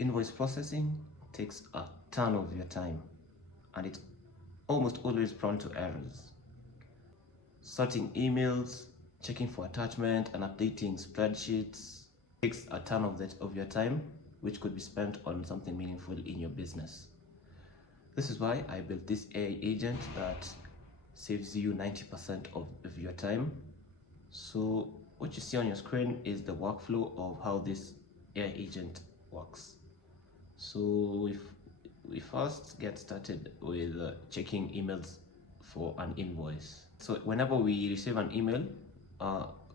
Invoice processing takes a ton of your time, and it's almost always prone to errors. Sorting emails, checking for attachment, and updating spreadsheets takes a ton of your time, which could be spent on something meaningful in your business. This is why I built this AI agent that saves you 90% of your time. So what you see on your screen is the workflow of how this AI agent works. So if we first get started with checking emails for an invoice. So whenever we receive an email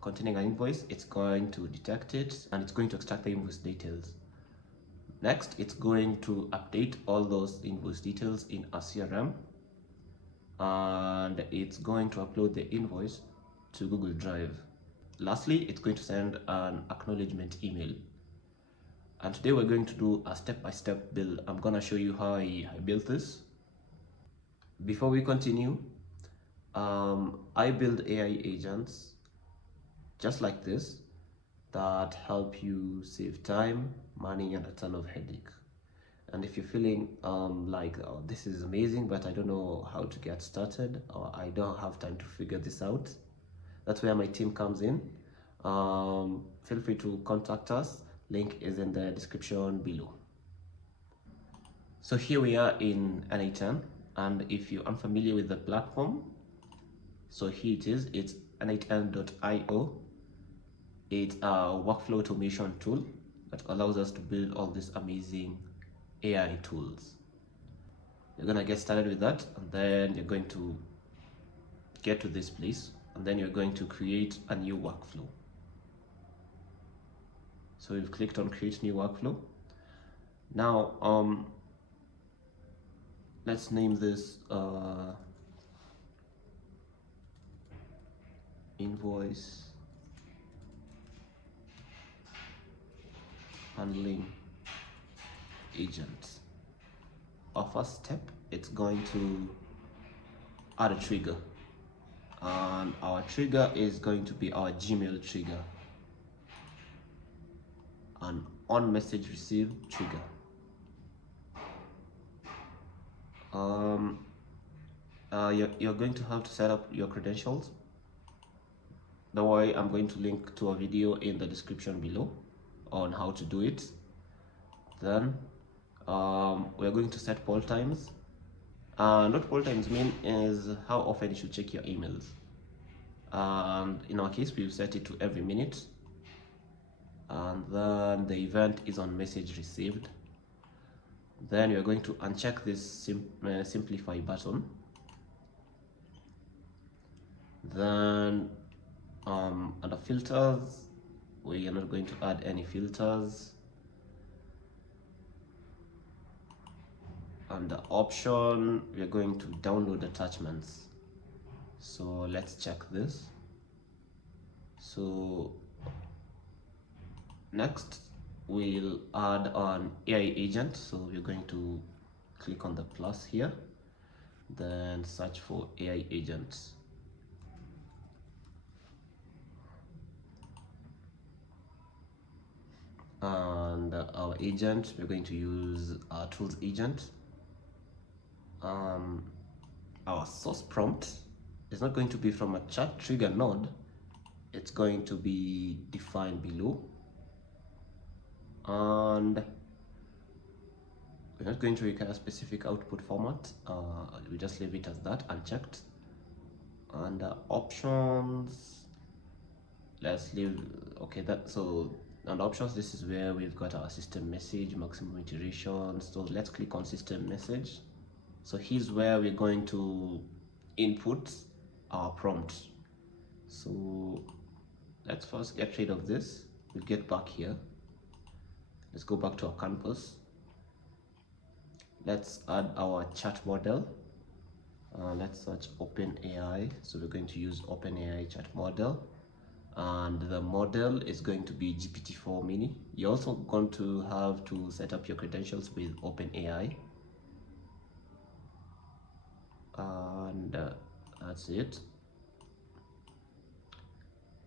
containing an invoice, it's going to detect it and it's going to extract the invoice details. Next, it's going to update all those invoice details in a CRM, and it's going to upload the invoice to Google Drive. Lastly, it's going to send an acknowledgement email. And today we're going to do a step-by-step build. I'm gonna show you how I built this. Before we continue, I build AI agents just like this that help you save time, money, and a ton of headache. And if you're feeling like, oh, this is amazing, but I don't know how to get started, or I don't have time to figure this out, that's where my team comes in. Feel free to contact us. Link is in the description below. So here we are in n8n, and if you're unfamiliar with the platform, so here it is. It's n8n.io. It's a workflow automation tool that allows us to build all these amazing AI tools. You're gonna get started with that, and then you're going to get to this place, and then you're going to create a new workflow. So we've clicked on create new workflow. Now let's name this invoice handling agent. Our first step, it's going to add a trigger, and our trigger is going to be our Gmail trigger, an on message received trigger. You're going to have to set up your credentials. Don't worry, I'm going to link to a video in the description below on how to do it. Then we're going to set poll times. What poll times mean is how often you should check your emails. And in our case, we've set it to every minute. And then the event is on message received. Then you're going to uncheck this simplify button. Then under filters, we are not going to add any filters. Under option, we're going to download attachments. So let's check this. So next, we'll add an AI agent. So we're going to click on the plus here, then search for AI agents. And our agent, we're going to use our tools agent. Our source prompt is not going to be from a chat trigger node. It's going to be defined below, and we're not going to require a specific output format. We just leave it as that, unchecked. And options, let's leave, okay, that. So and options, this is where we've got our system message, maximum iteration. So let's click on system message. So here's where we're going to input our prompt. So let's first get rid of this. We'll get back here. Let's go back to our campus. Let's add our chat model. Let's search OpenAI. So we're going to use OpenAI chat model, and the model is going to be GPT-4 mini. You're also going to have to set up your credentials with OpenAI, and that's it.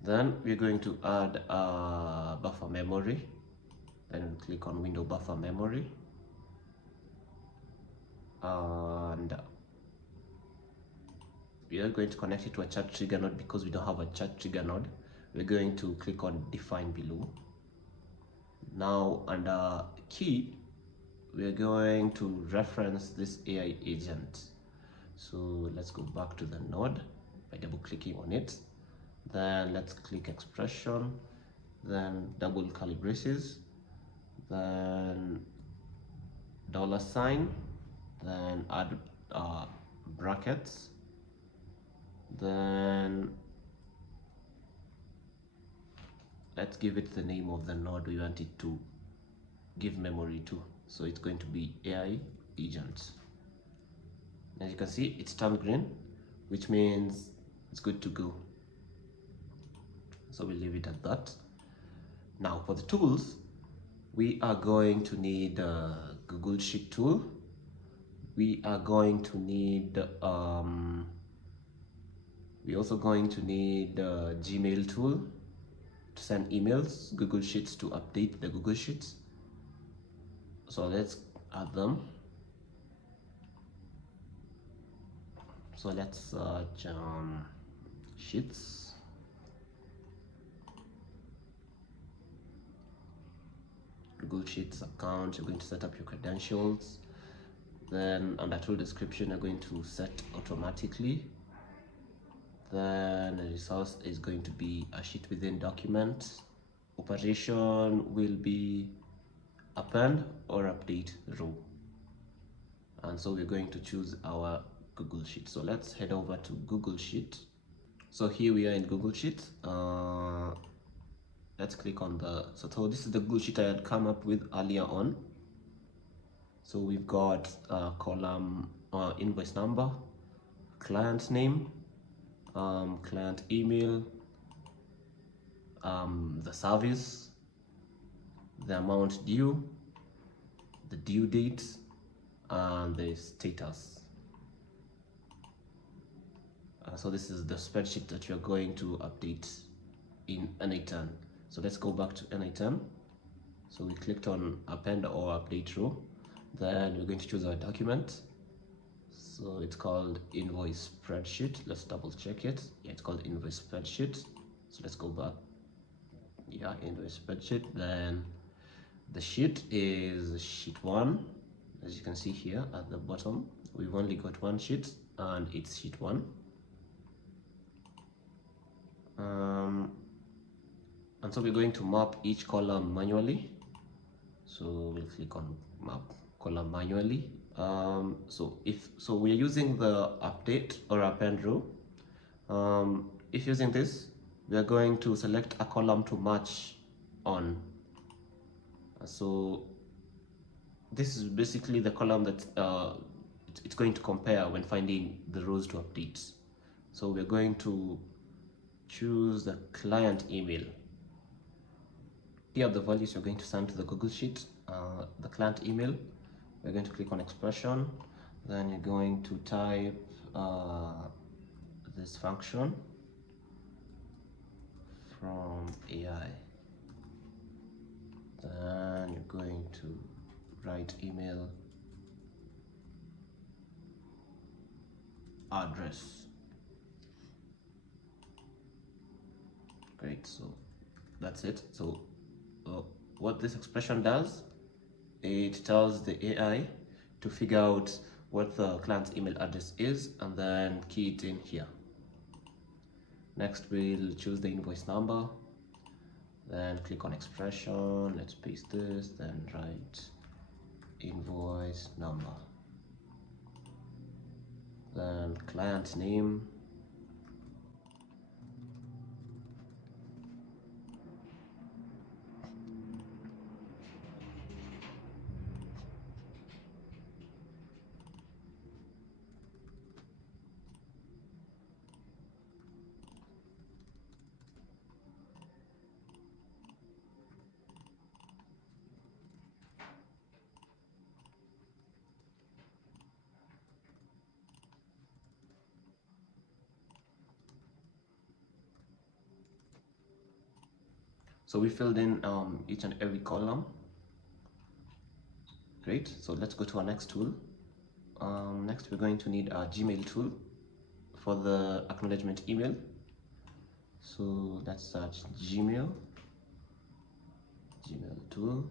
Then we're going to add buffer memory. Then we'll click on window buffer memory, and we are going to connect it to a chat trigger node. Because we don't have a chat trigger node, we're going to click on define below. Now under key, we're going to reference this AI agent. So let's go back to the node by double clicking on it. Then let's click expression, then double curly braces, then $sign, then add brackets, then let's give it the name of the node we want it to give memory to. So it's going to be AI agent. As you can see, it's turned green, which means it's good to go. So we'll leave it at that. Now for the tools, we are going to need a Google Sheet tool. We are going to need we're also going to need a Gmail tool to send emails, Google Sheets to update the Google Sheets. So let's add them. So let's search Sheets. Google Sheets account, you're going to set up your credentials. Then under tool description, you're going to set automatically. Then the resource is going to be a sheet within document. Operation will be append or update row. And so we're going to choose our Google Sheet. So let's head over to Google Sheet. So here we are in Google Sheet. Let's click on so this is the Google Sheet I had come up with earlier on. So we've got column invoice number, client name, client email, the service, the amount due, the due date, and the status. So this is the spreadsheet that you're going to update in n8n. So let's go back to n8n. So we clicked on append or update row. Then we're going to choose our document. So it's called invoice spreadsheet. Let's double check it. Yeah, it's called invoice spreadsheet. So let's go back. Yeah, invoice spreadsheet. Then the sheet is sheet 1. As you can see here at the bottom, we've only got one sheet and it's sheet 1. And so we're going to map each column manually. So we'll click on map column manually. So we're using the update or append row. If using this, we are going to select a column to match on. So this is basically the column that it's going to compare when finding the rows to update. So we're going to choose the client email. Here are the values you're going to send to the Google Sheet. The client email, we're going to click on expression. Then you're going to type this function from AI. Then you're going to write email address. Great, so that's it. So what this expression does, it tells the AI to figure out what the client's email address is and then key it in here. Next, we'll choose the invoice number, then click on expression. Let's paste this, then write invoice number, then client name, so we filled in each and every column. Great, so let's go to our next tool. Next we're going to need our Gmail tool for the acknowledgement email. So let's search Gmail tool.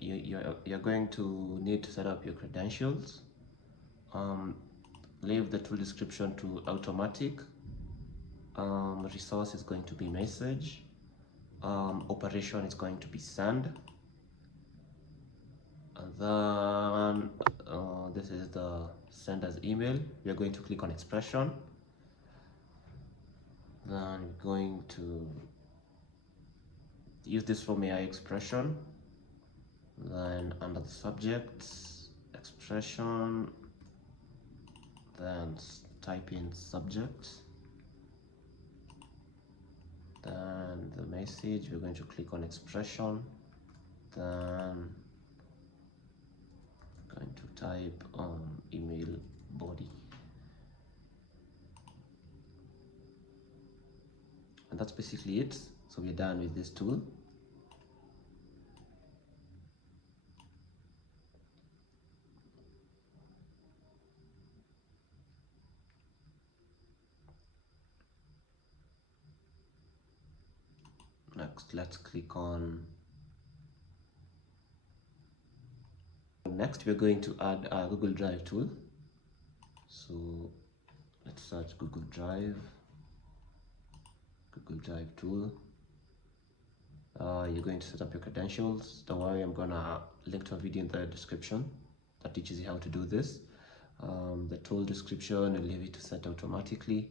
You're going to need to set up your credentials. Leave the tool description to automatic. Resource is going to be message. Operation is going to be send. And then this is the sender's email. We are going to click on expression. Then we're going to use this from AI expression. Then under the subject, expression, then type in subject. Then the message, we're going to click on expression. Then going to type email body. And that's basically it. So we're done with this tool. Next, let's click on. Next, we're going to add a Google Drive tool. So let's search Google Drive tool. You're going to set up your credentials. Don't worry, I'm gonna link to a video in the description that teaches you how to do this. The tool description, I'll leave it to set automatically.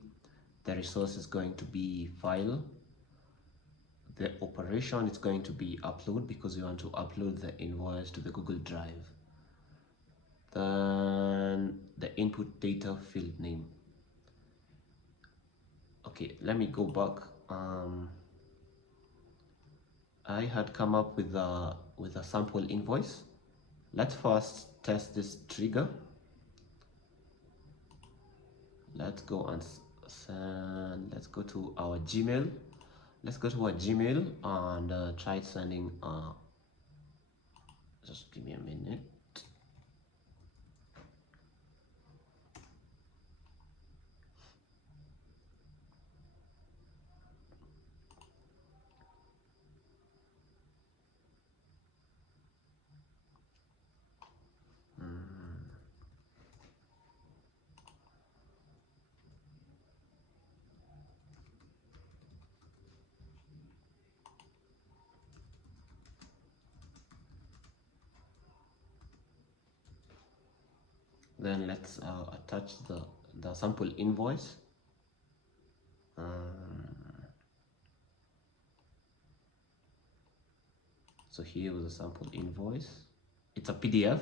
The resource is going to be file. The operation is going to be upload, because we want to upload the invoice to the Google Drive. Then the input data field name. Okay, let me go back. I had come up with a sample invoice. Let's first test this trigger. Let's go and send. Let's go to our Gmail. Let's go to our Gmail and try sending. Just give me a minute. Then let's attach the sample invoice. So here was a sample invoice. It's a PDF.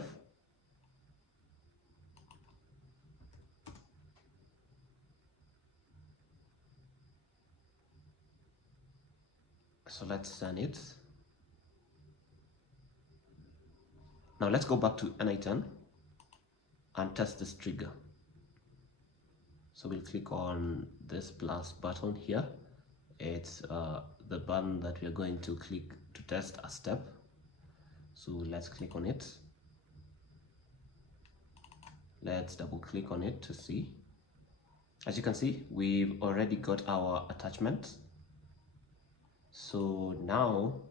So let's send it. Now let's go back to n8n and test this trigger. So we'll click on this plus button here. It's the button that we are going to click to test a step. So let's click on it. Let's double click on it to see. As you can see, we've already got our attachment. So now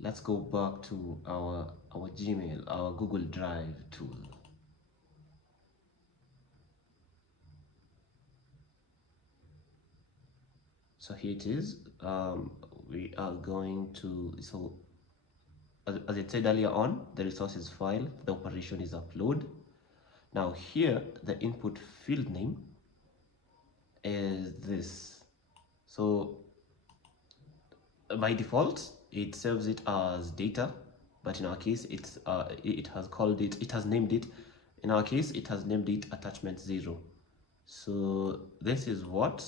let's go back to our Gmail, our Google Drive tool. So here it is. We are going to, so as I said earlier on, the resources file, the operation is upload. Now here, the input field name is this. So by default, it saves it as data, but in our case, it has named it. In our case, it has named it attachment 0. So this is what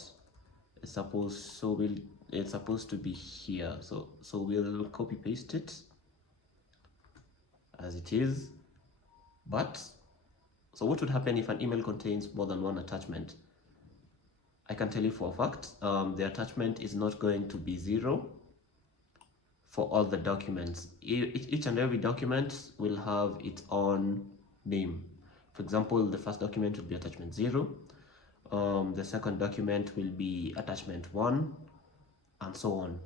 it's supposed. It's supposed to be here. So we'll copy paste it as it is. But so what would happen if an email contains more than one attachment? I can tell you for a fact, the attachment is not going to be 0. for all the documents. Each and every document will have its own name. For example, the first document will be attachment 0, the second document will be attachment 1, and so on.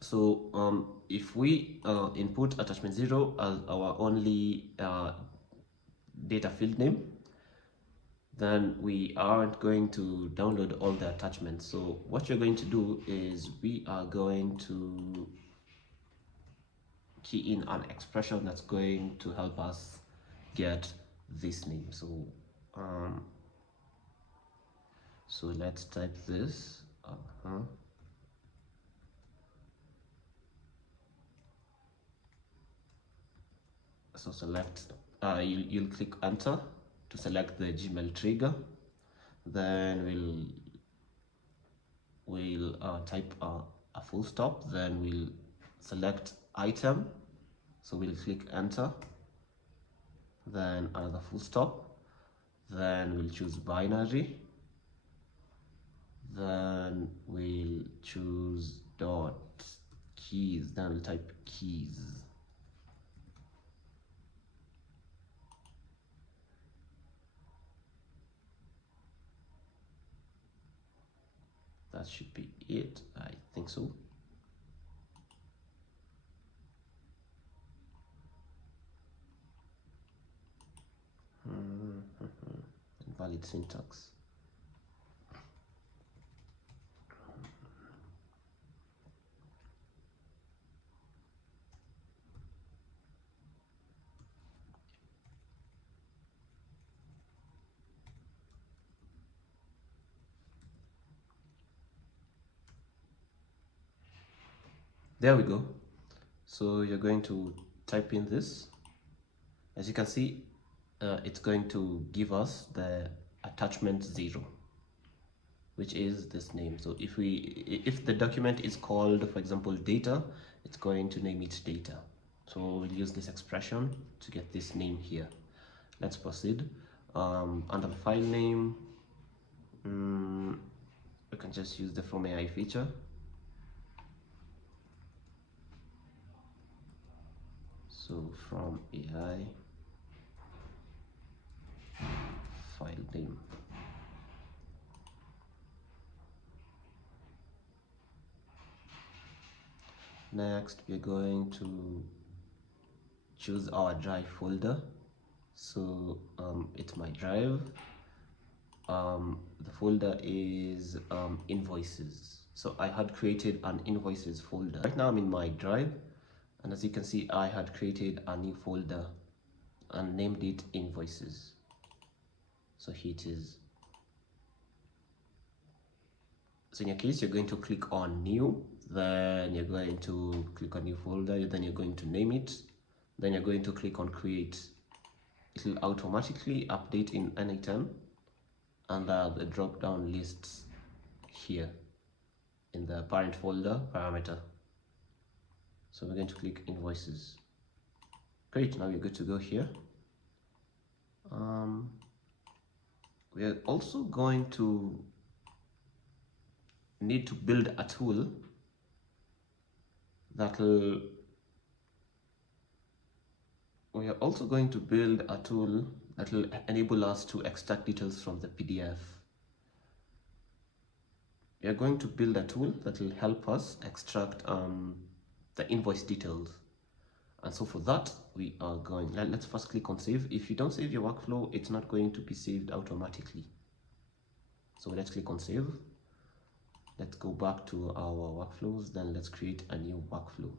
So if we input attachment 0 as our only data field name, then we aren't going to download all the attachments. So what you're going to do is we are going to key in an expression that's going to help us get this name. So let's type this. So select, you'll click enter to select the Gmail trigger. Then we'll type a full stop. Then we'll select item. So we'll click enter. Then another full stop. Then we'll choose binary. Then we'll choose dot keys. Then we'll type keys. That should be it, I think so. Invalid syntax. There we go. So you're going to type in this. As you can see, it's going to give us the attachment 0, which is this name. So if the document is called, for example, data, it's going to name it data. So we'll use this expression to get this name here. Let's proceed. Under the file name, we can just use the from AI feature. So from AI file name. Next, we're going to choose our drive folder. So it's my drive. The folder is invoices. So I had created an invoices folder. Right now I'm in my drive, and as you can see, I had created a new folder and named it invoices. So here it is. So in your case, you're going to click on new, then you're going to click on new folder, then you're going to name it, then you're going to click on create. It will automatically update in n8n under the drop down lists here in the parent folder parameter. So we're going to click invoices. Great, now we're good to go here. We are also going to need to build a tool that'll enable us to extract details from the PDF. We are going to build a tool that will help us extract the invoice details. And so for that, we are going, let's first click on save. If you don't save your workflow, it's not going to be saved automatically. So let's click on save. Let's go back to our workflows, then let's create a new workflow.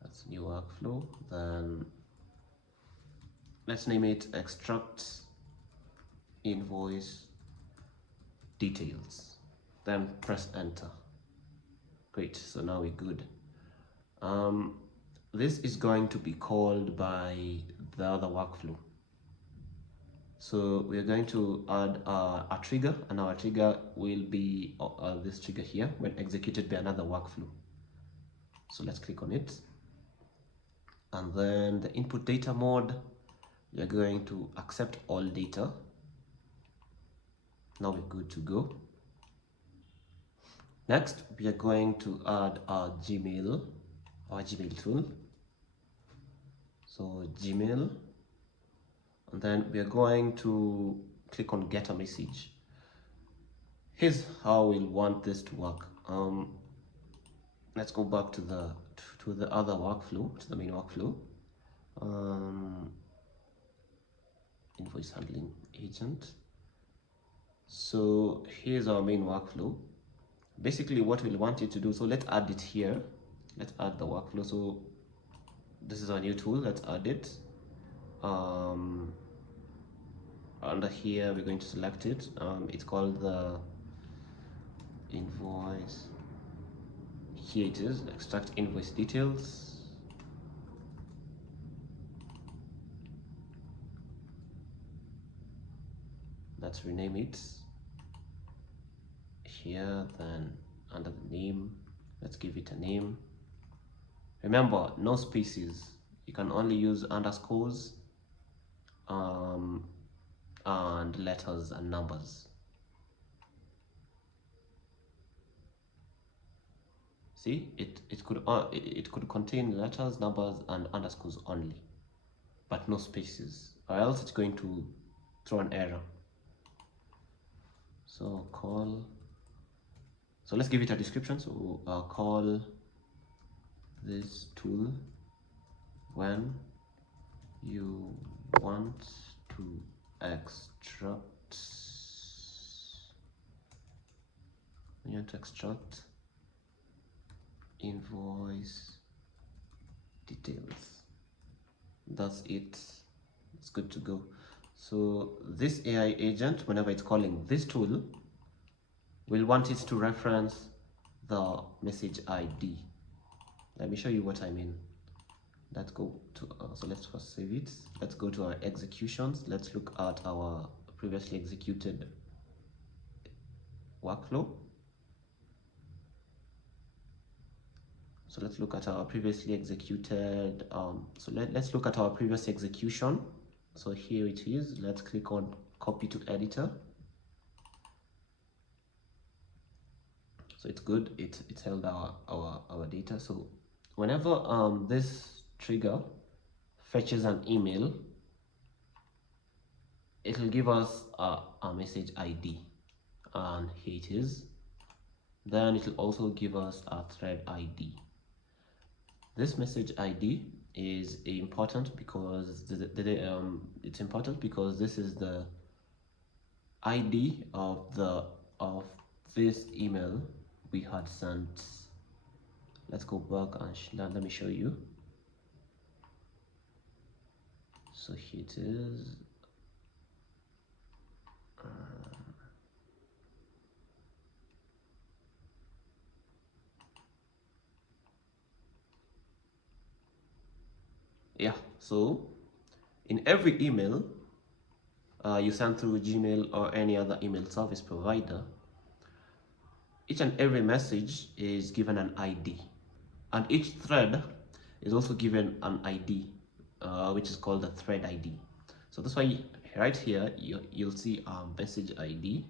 That's new workflow. Then let's name it extract invoice details. Then press enter. Great, so now we're good. This is going to be called by the other workflow. So we're going to add a trigger, and our trigger will be this trigger here when executed by another workflow. So let's click on it. And then the input data mode, we're going to accept all data. Now we're good to go. Next, we are going to add our Gmail tool. So Gmail, and then we are going to click on get a message. Here's how we'll want this to work. Let's go back to the other workflow, to the main workflow. Invoice handling agent. So here's our main workflow. Basically what we'll want it to do, so let's add it here. Let's add the workflow. So this is our new tool. Let's add it. Under here we're going to select it. It's called the invoice. Here it is, extract invoice details. Let's rename it here. Then under the name, let's give it a name. Remember, no spaces. You can only use underscores and letters and numbers. See, it could contain letters, numbers, and underscores only, but no spaces, or else it's going to throw an error. So call. So let's give it a description. So call this tool when you want to extract. When you want to extract invoice details. That's it. It's good to go. So this AI agent, whenever it's calling this tool, we'll want it to reference the message ID. Let me show you what I mean. Let's go to so let's first save it. Let's go to our executions. Let's look at our previously executed workflow. So let's look at our previously executed, let's look at our previous execution. So here it is. Let's click on copy to editor. So it's good, it's held our data. So whenever this trigger fetches an email, it will give us a message ID, and here it is. Then it will also give us a thread ID. This message ID is important because it's important because this is the ID of this email we had sent. Let's go back and let me show you. So here it is. Yeah, so in every email you send through Gmail or any other email service provider, each and every message is given an ID, and each thread is also given an ID, which is called the thread ID. So that's why right here you'll see message ID,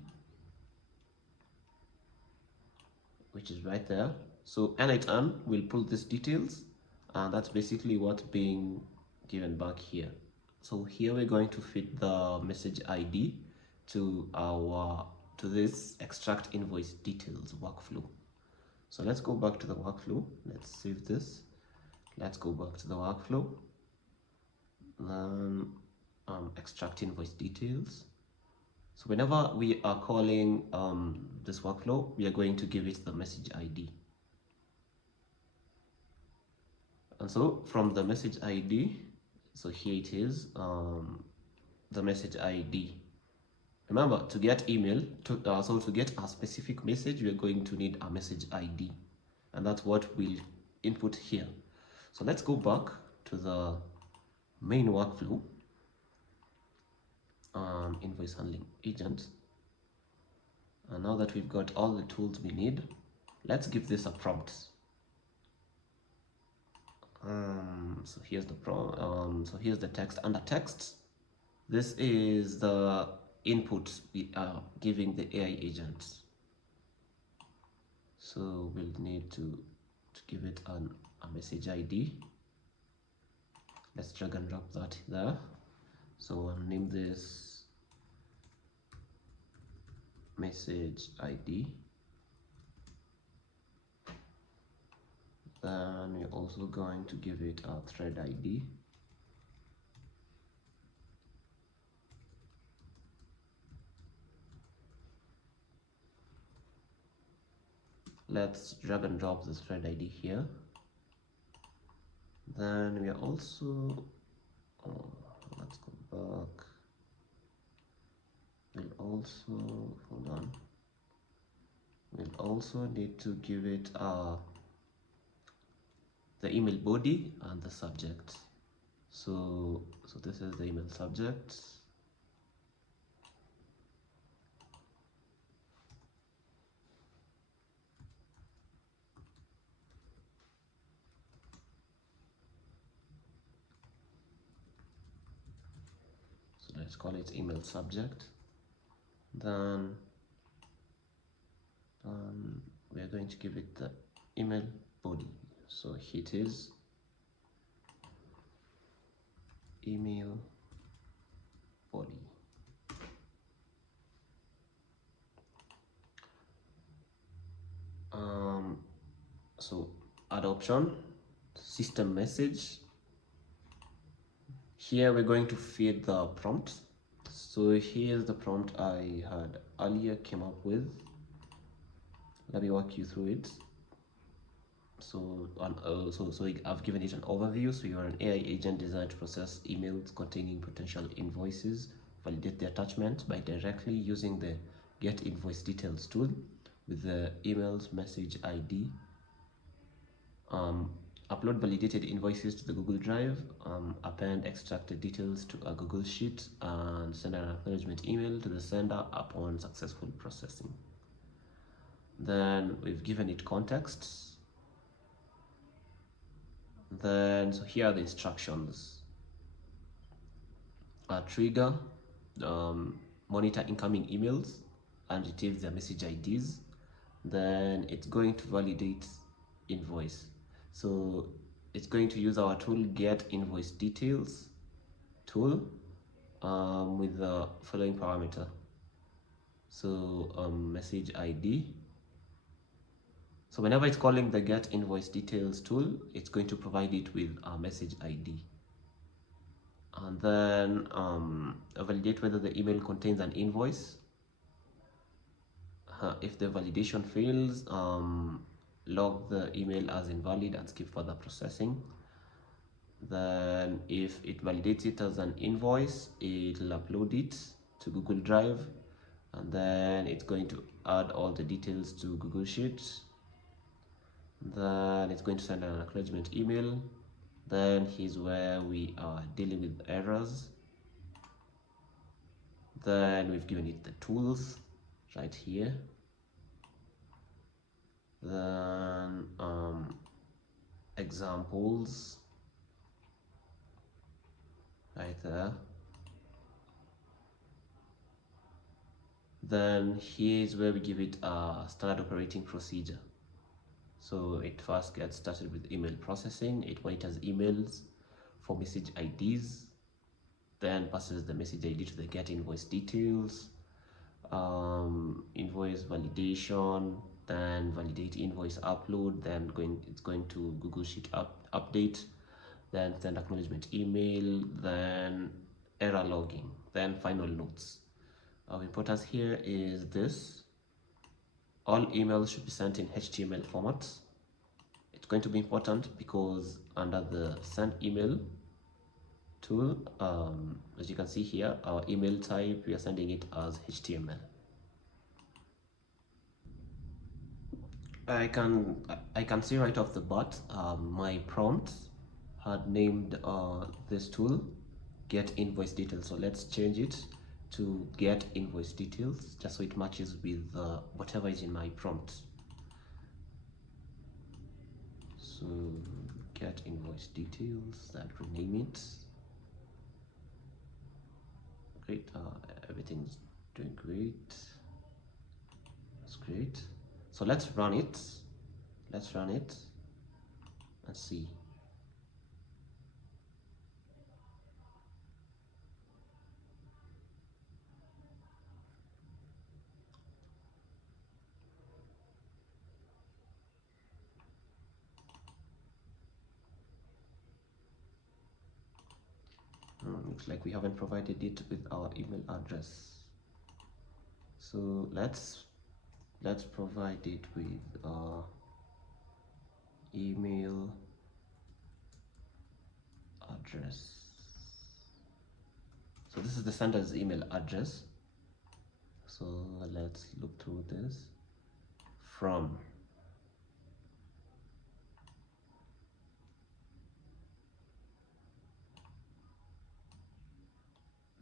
which is right there. So n8n will pull these details, and that's basically what's being given back here. So here we're going to fit the message ID to this extract invoice details workflow. So let's go back to the workflow. Let's save this. Let's go back to the workflow. Then extract invoice details. So whenever we are calling this workflow, we are going to give it the message ID. And so from the message ID, so here it is, the message ID. Remember, to get email, to get a specific message, we are going to need a message ID, and that's what we'll input here. So let's go back to the main workflow, invoice handling agent. And now that we've got all the tools we need, let's give this a prompt. So here's the so here's the text. Under text, this is the input we are giving the AI agent. So we'll need to give it a message ID. Let's drag and drop that there. So I'll name this message ID. Then we're also going to give it a thread ID. Let's drag and drop the thread ID here. Then we are also, let's go back. We'll also need to give it the email body and the subject. So this is the email subject. So let's call it email subject. Then we are going to give it the email body. So here it is, email body. So add option, system message. Here we're going to feed the prompt. So here's the prompt I had earlier came up with. Let me walk you through it. So I've given it an overview. So you are an AI agent designed to process emails containing potential invoices, validate the attachment by directly using the get invoice details tool with the email's message ID. Upload validated invoices to the Google Drive, append extracted details to a Google Sheet, and send an acknowledgement email to the sender upon successful processing. Then we've given it context. Then, so here are the instructions. Trigger, monitor incoming emails and retrieve their message IDs. Then it's going to validate invoice. So it's going to use our tool get invoice details tool with the following parameter. So message ID. So whenever it's calling the get invoice details tool, it's going to provide it with a message ID. And then validate whether the email contains an invoice. If the validation fails, log the email as invalid and skip further processing. Then if it validates it as an invoice, it'll upload it to Google Drive, and then it's going to add all the details to Google Sheets. Then it's going to send an acknowledgement email. Then here's where we are dealing with errors. Then we've given it the tools right here. Then examples right there. Then here's where we give it a standard operating procedure. So it first gets started with email processing. It monitors emails for message IDs, then passes the message ID to the get invoice details, invoice validation, then validate invoice upload, then it's going to Google Sheet update, then send acknowledgement email, then error logging, then final notes. Of importance here is this: all emails should be sent in HTML format. It's going to be important because under the send email tool, as you can see here, our email type, we are sending it as HTML. I can see right off the bat, my prompt had named this tool get invoice details. So let's change it to get invoice details, just so it matches with whatever is in my prompt. So get invoice details, that rename it. Great, everything's doing great. That's great. So let's run it. Let's run it and see. Looks like we haven't provided it with our email address. So let's provide it with our email address. So this is the sender's email address. So let's look through this. From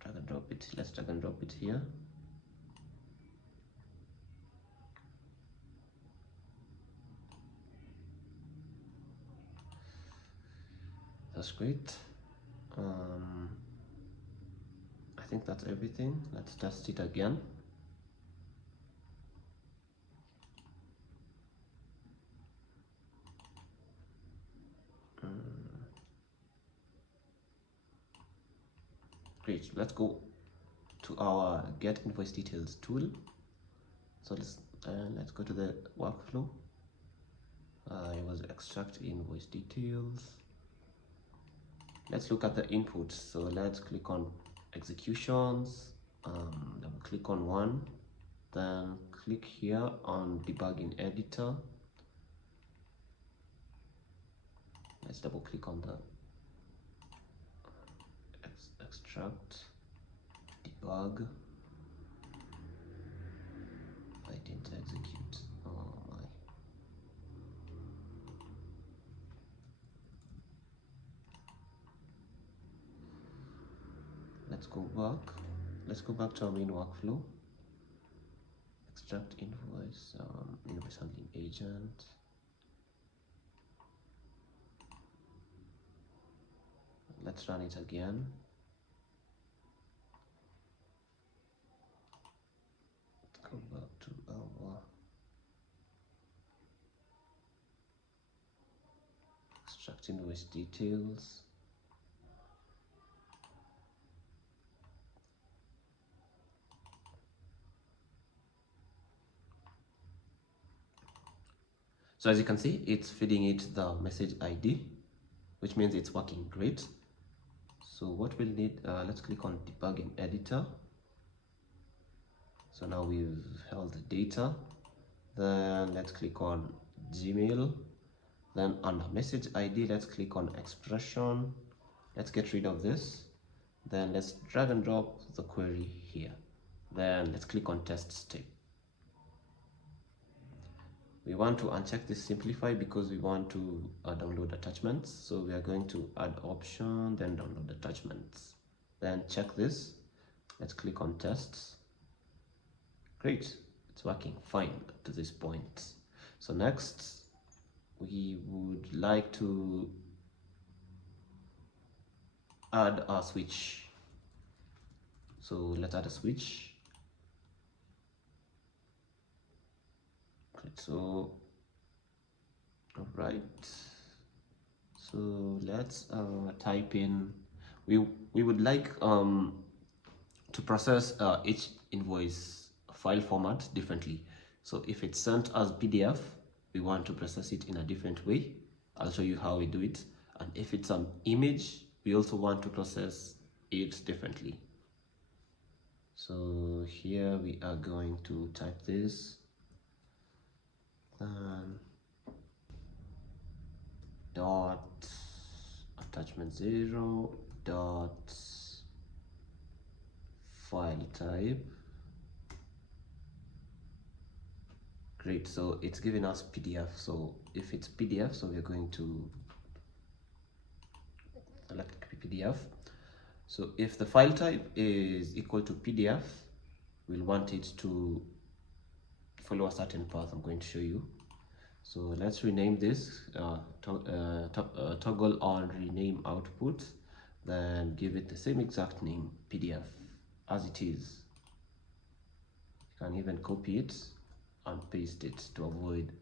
drag and drop it. Let's drag and drop it here. That's great. I think that's everything. Let's test it again. Great. Let's go to our get invoice details tool. So let's go to the workflow. It was extract invoice details. Let's look at the inputs. So let's click on executions, double click on one, then click here on debugging editor. Let's double click on the extract, debug. I didn't execute. Oh my. Let's go back. Let's go back to our main workflow. Extract invoice, invoice handling agent. Let's run it again. Let's go back to our extract invoice details. So as you can see, it's feeding it the message ID, which means it's working great. So what we'll need, let's click on debugging editor. So now we've held the data. Then let's click on Gmail. Then under message ID, let's click on expression. Let's get rid of this. Then let's drag and drop the query here. Then let's click on test step. We want to uncheck this simplify because we want to download attachments. So we are going to add option, then download attachments. Then check this. Let's click on tests. Great, it's working fine to this point. So next, we would like to add a switch. So let's add a switch. So all right, so let's type in, we would like to process each invoice file format differently. So if it's sent as PDF, we want to process it in a different way. I'll show you how we do it. And if it's an image, we also want to process it differently. So here we are going to type this. Dot attachment 0 dot file type. Great, so it's giving us PDF. So if it's PDF, so we're going to select PDF. So if the file type is equal to PDF, we'll want it to follow a certain path. I'm going to show you. So let's rename this toggle on rename output, then give it the same exact name, PDF, as it is. You can even copy it and paste it to avoid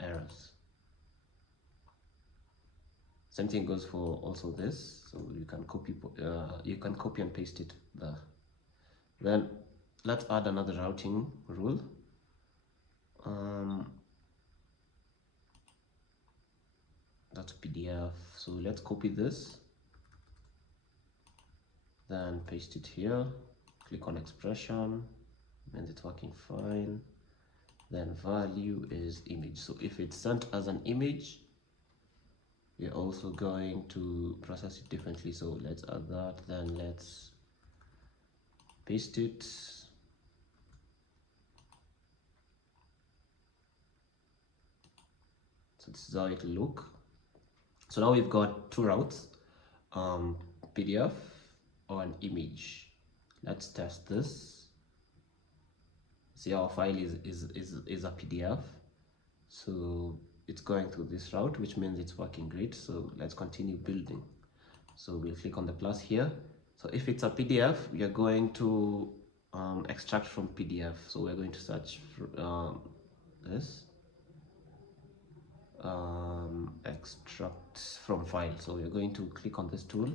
errors. Same thing goes for also this, so you can copy and paste it there. Then let's add another routing rule. That's PDF, so let's copy this, then paste it here, click on expression, and it's working fine. Then value is image, so if it's sent as an image, we're also going to process it differently. So let's add that, then let's paste it. So this is how it will look. So now we've got two routes, PDF or an image. Let's test this. See, our file is a PDF, so it's going through this route, which means it's working great. So let's continue building. So we'll click on the plus here. So if it's a PDF, we are going to extract from PDF. So we're going to search for this, extract from file. So we're going to click on this tool,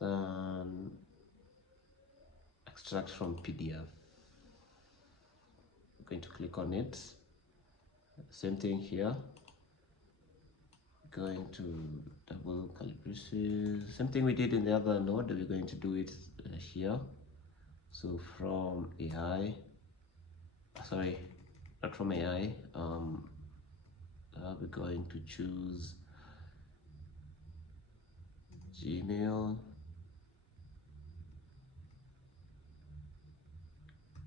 then extract from PDF. We're going to click on it. Same thing here. Going to double calibration. Same thing we did in the other node. We're going to do it here. So from AI, sorry, not from AI. We're going to choose Gmail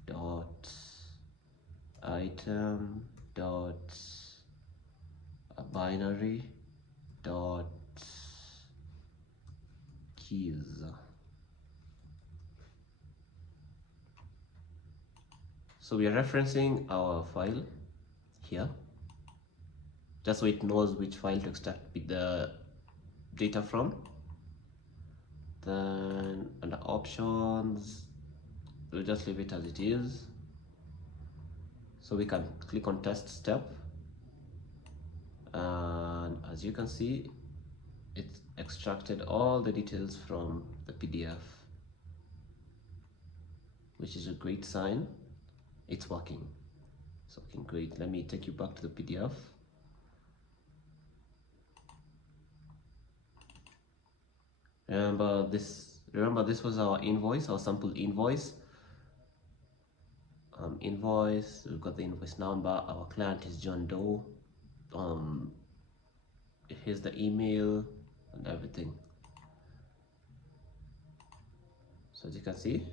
dot item dot binary dot keys. So we are referencing our file here, just so it knows which file to extract the data from. Then under options, we'll just leave it as it is. So we can click on test step, and as you can see, it extracted all the details from the PDF, which is a great sign. It's working. It's working great. Let me take you back to the PDF. Remember this was our invoice, our sample invoice. Invoice, we've got the invoice number, our client is John Doe, here's the email and everything. So as you can see,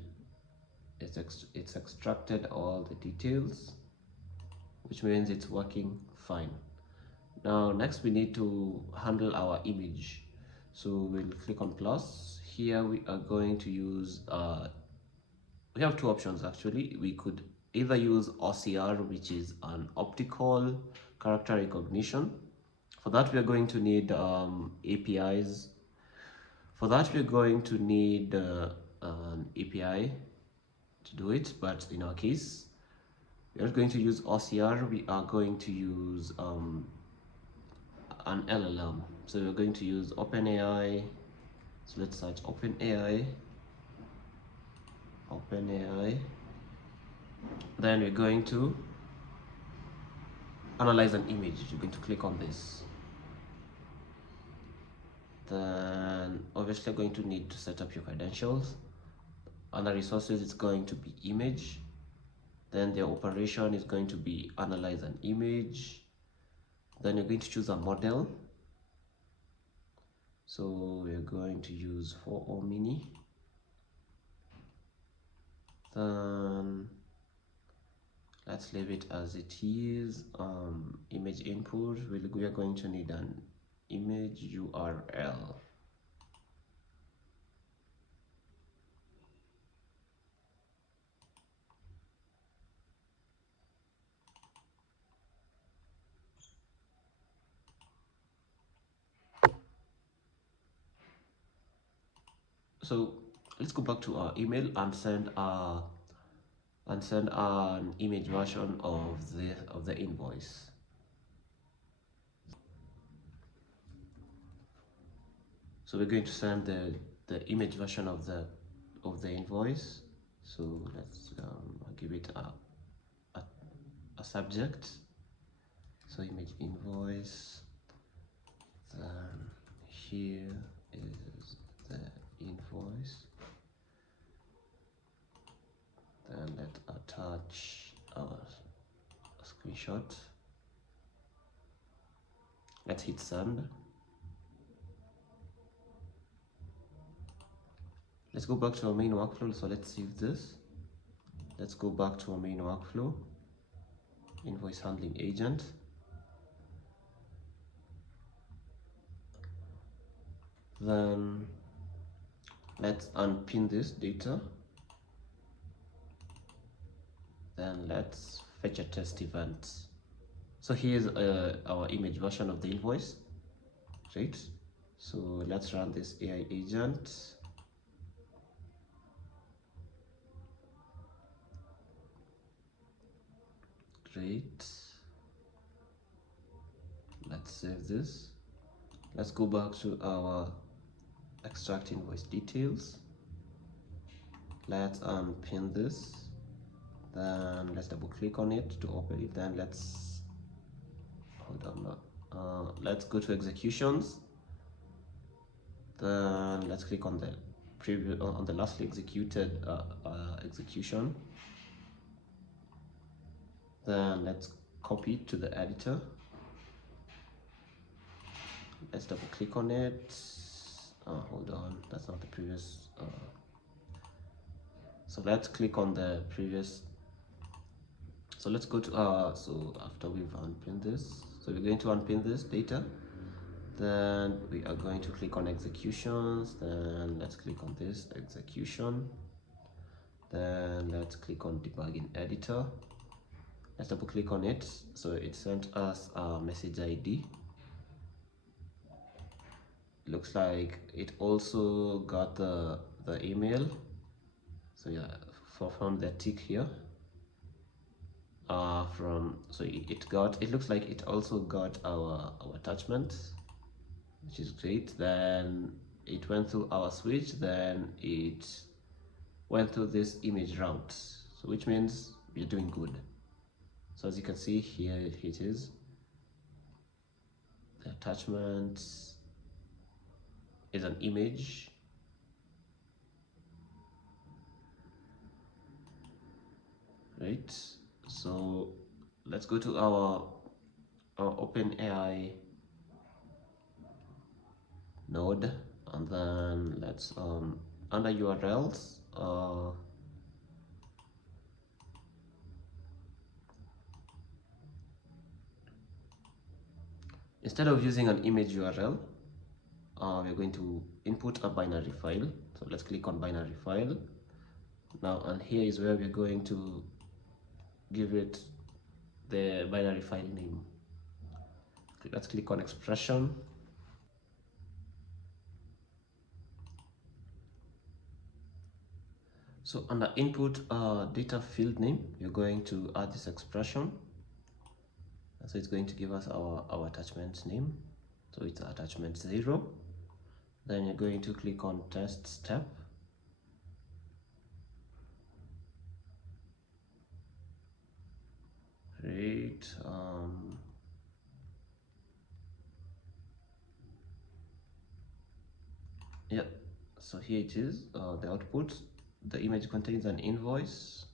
it's extracted all the details, which means it's working fine. Now next we need to handle our image, so we'll click on plus. Here we are going to use we have two options actually. We could either use OCR, which is an optical character recognition. For that we are going to need APIs. For that we're going to need an API to do it, but in our case we are going to use OCR. We are going to use an LLM. So we're going to use OpenAI. So let's search OpenAI. Then we're going to analyze an image. You're going to click on this. Then obviously you're going to need to set up your credentials. Under resources, it's going to be image. Then the operation is going to be analyze an image. Then you're going to choose a model. So we're going to use 4O mini. Then let's leave it as it is. Image input, we are going to need an image URL. So let's go back to our email and send a and send an image version of the invoice. So we're going to send the image version of the invoice. So let's give it a subject. So image invoice. Then here is the invoice. Then let's attach our screenshot. Let's hit send. Let's go back to our main workflow. So let's save this. Let's go back to our main workflow. Invoice handling agent. Then let's unpin this data. Then let's fetch a test event. So here's our image version of the invoice, right? So let's run this AI agent. Great. Let's save this. Let's go back to our extract invoice details. Let's unpin this. Then let's double click on it to open it. Then let's let's go to executions. Then let's click on the preview on the lastly executed execution. Then let's copy it to the editor. Let's double click on it. Hold on, that's not the previous. So let's click on the previous. So let's go to so after we've unpinned this, so we're going to unpin this data. Then we are going to click on executions. Then let's click on this execution. Then let's click on debugging editor. Let's double click on it. So it sent us a message ID. Looks like it also got the email. So yeah, from the tick here. It looks like it also got our attachment, which is great. Then it went through our switch. Then it went through this image route. So which means we're doing good. So as you can see here, it is. The attachment is an image. Right. So let's go to our OpenAI node, and then let's under URLs instead of using an image URL, we're going to input a binary file. So let's click on binary file now, and here is where we're going to give it the binary file name. Let's click on expression. So under input data field name, you're going to add this expression. So it's going to give us our attachment name. So it's attachment 0. Then you're going to click on test step. Great. Yeah, so here it is, the output. The image contains an invoice,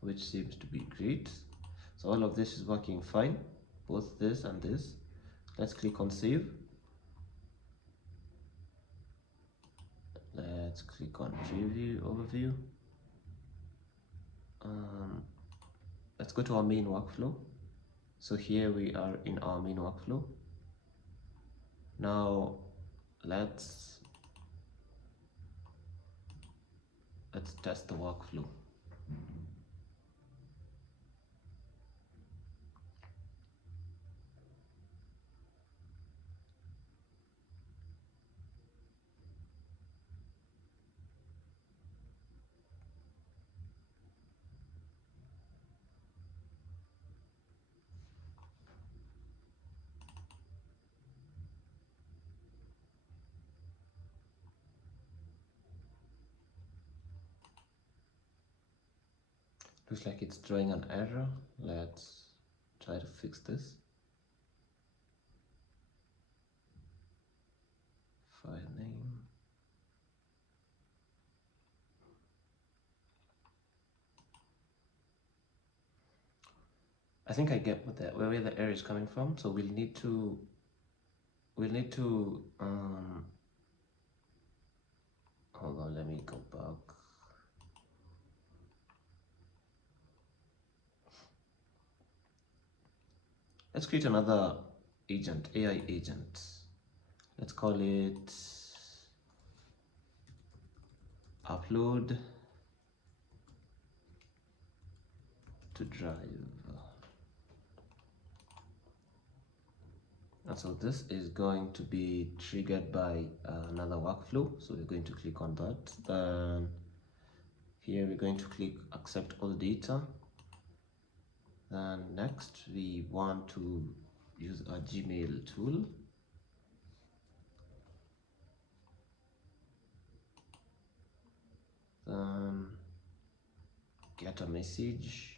which seems to be great. So all of this is working fine, both this and this. Let's click on save. Let's click on preview overview. Let's go to our main workflow. So here we are in our main workflow. Now let's test the workflow. Looks like it's throwing an error. Let's try to fix this. File name. I think I get where the error is coming from. So we'll need to hold on, let me go back. Let's create another agent, AI agent. Let's call it upload to drive. And so this is going to be triggered by another workflow. So we're going to click on that. Then here we're going to click accept all data. Then next we want to use a Gmail tool. Then get a message.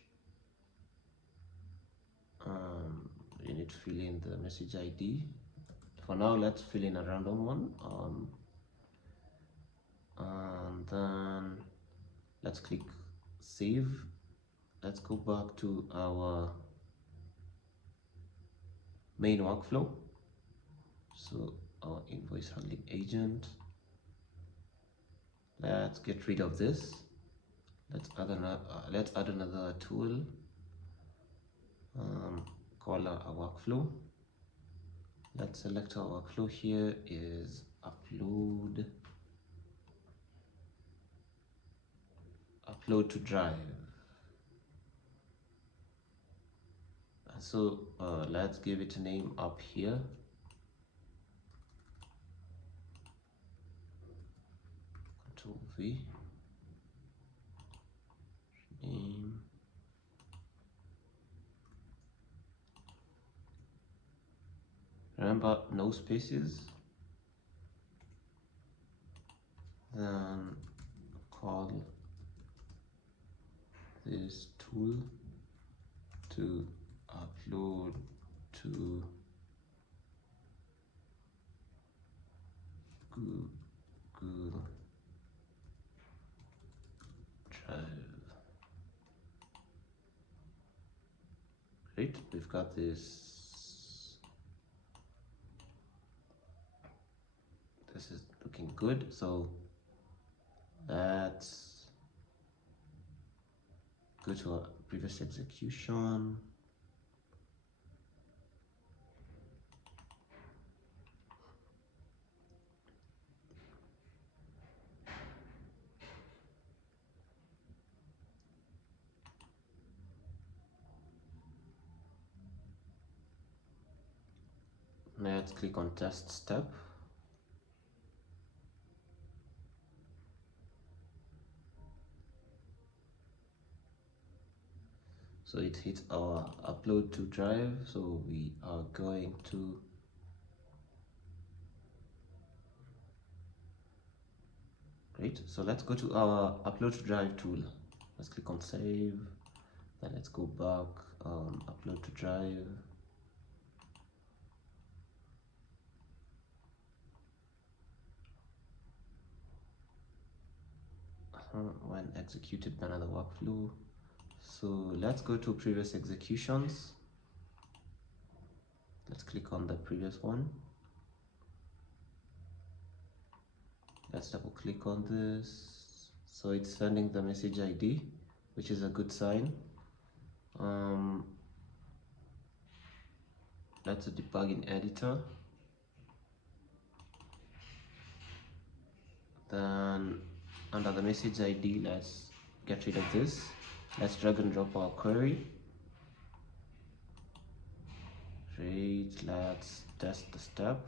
You need to fill in the message ID. For now, let's fill in a random one. And then let's click save. Let's go back to our main workflow. So our invoice handling agent. Let's get rid of this. Let's add another tool. Call a workflow. Let's select our workflow. Here is upload to drive. So let's give it a name up here. Control V. Name. Remember, no spaces. Then call this tool to upload to Google Drive. Great, we've got this. This is looking good. So let's go to our previous execution. Let's click on test step. So it hits our upload to drive. So we are going to great. So let's go to our upload to drive tool. Let's click on save. Then let's go back, upload to drive. When executed by another workflow. So let's go to previous executions. Let's click on the previous one. Let's double click on this. So it's sending the message ID, which is a good sign. Let's debug in editor. Then under the message ID, let's get rid of this. Let's drag and drop our query. Great, let's test the step.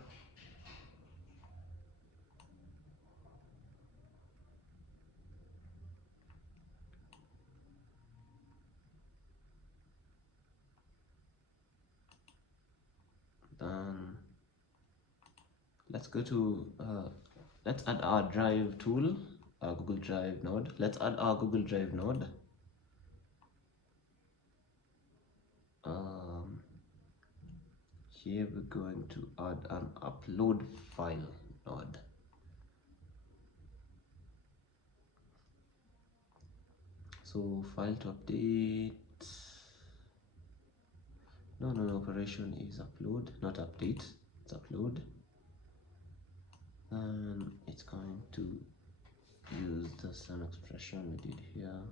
Then let's go to let's add our drive tool, our Google Drive node. Let's add our Google Drive node. here we're going to add an upload file node. So file to update, no, operation is upload, not update, it's upload. And it's going to use the same expression we did here.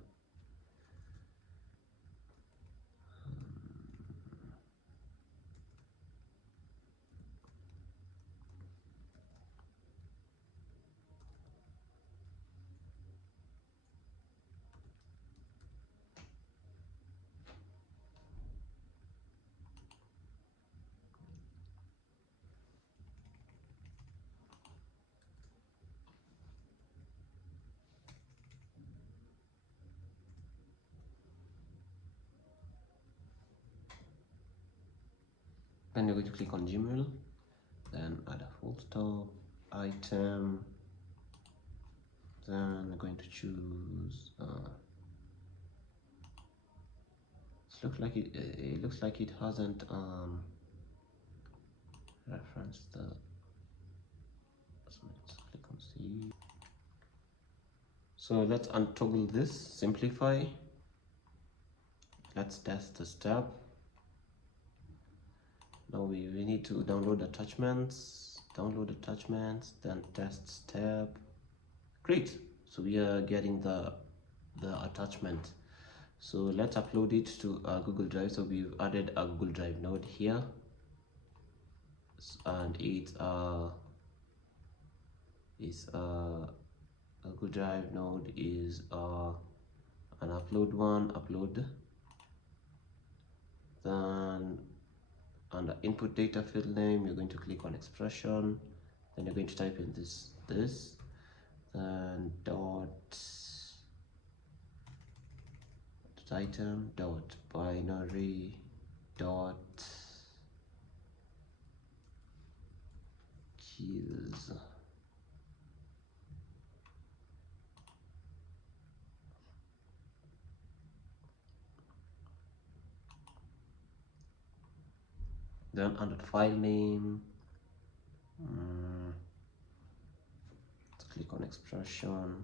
Then you're going to click on Gmail, then add a full stop, item, then we're going to choose it looks like it hasn't referenced the, so let's click on C. So let's untoggle this, simplify, let's test the step. Now we need to download attachments, then test step. Great, so we are getting the attachment. So let's upload it to Google Drive. So we've added a Google Drive node here, and it's a Google Drive node is an upload one, upload. Then under input data field name, you're going to click on expression, then you're going to type in this, then dot item dot binary dot keys. Then under the file name, let's click on expression.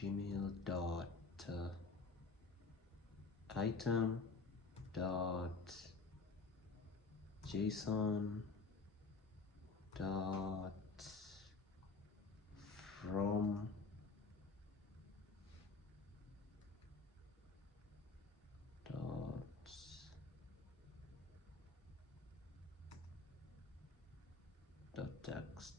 Gmail dot item dot JSON dot from dot text.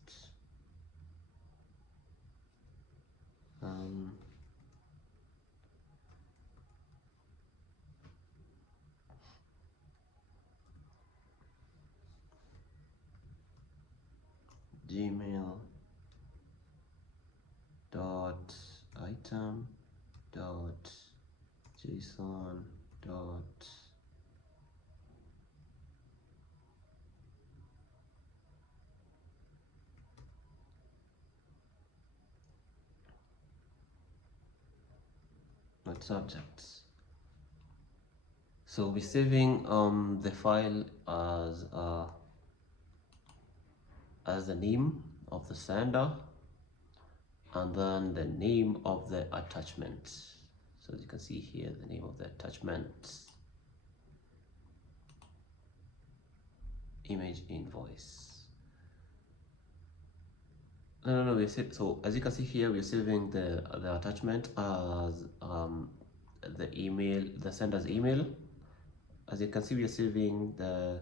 Gmail dot item dot JSON dot subjects. So we're saving the file as the name of the sender and then the name of the attachment. So as you can see here, the name of the attachment, image invoice. No, we said, so as you can see here, we're saving the attachment as the email, the sender's email. As you can see, we're saving the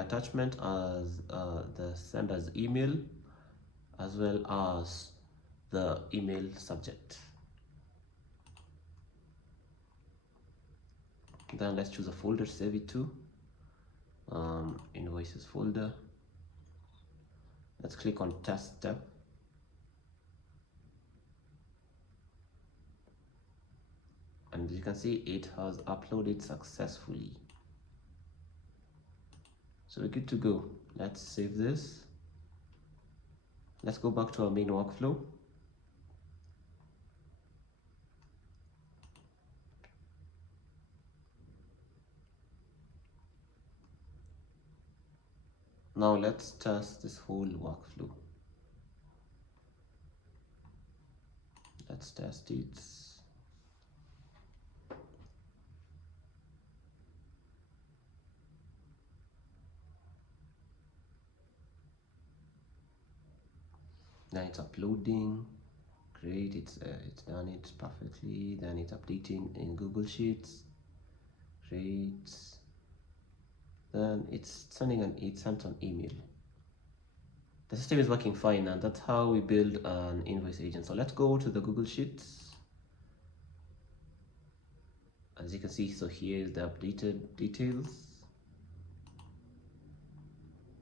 attachment as the sender's email, as well as the email subject. Then let's choose a folder to save it to. Invoices folder. Let's click on test step. And you can see it has uploaded successfully. So we're good to go. Let's save this. Let's go back to our main workflow. Now let's test this whole workflow. Let's test it. Now it's uploading. Great, it's done it perfectly. Then it's updating in Google Sheets. Great. Then it's sending sent an email. The system is working fine, and that's how we build an invoice agent. So let's go to the Google Sheets. As you can see, so here is the updated details.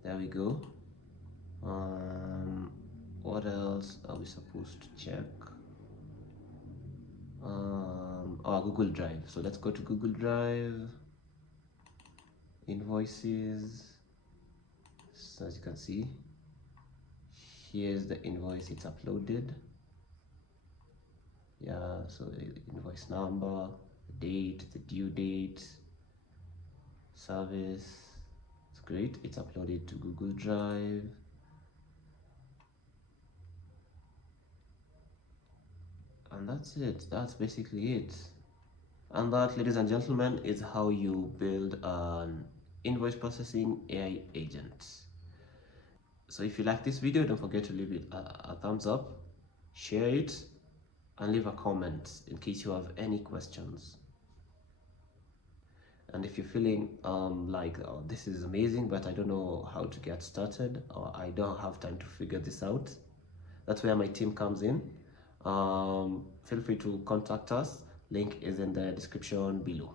There we go. What else are we supposed to check? Our Google Drive. So let's go to Google Drive, invoices. So as you can see, here's the invoice, it's uploaded. Yeah, so the invoice number, the date, the due date, service. It's great, it's uploaded to Google Drive. And that's it. That's basically it. And that, ladies and gentlemen, is how you build an invoice processing AI agent. So if you like this video, don't forget to leave it a thumbs up, share it, and leave a comment in case you have any questions. And if you're feeling like, oh, this is amazing, but I don't know how to get started, or I don't have time to figure this out, that's where my team comes in. Feel free to contact us. Link is in the description below.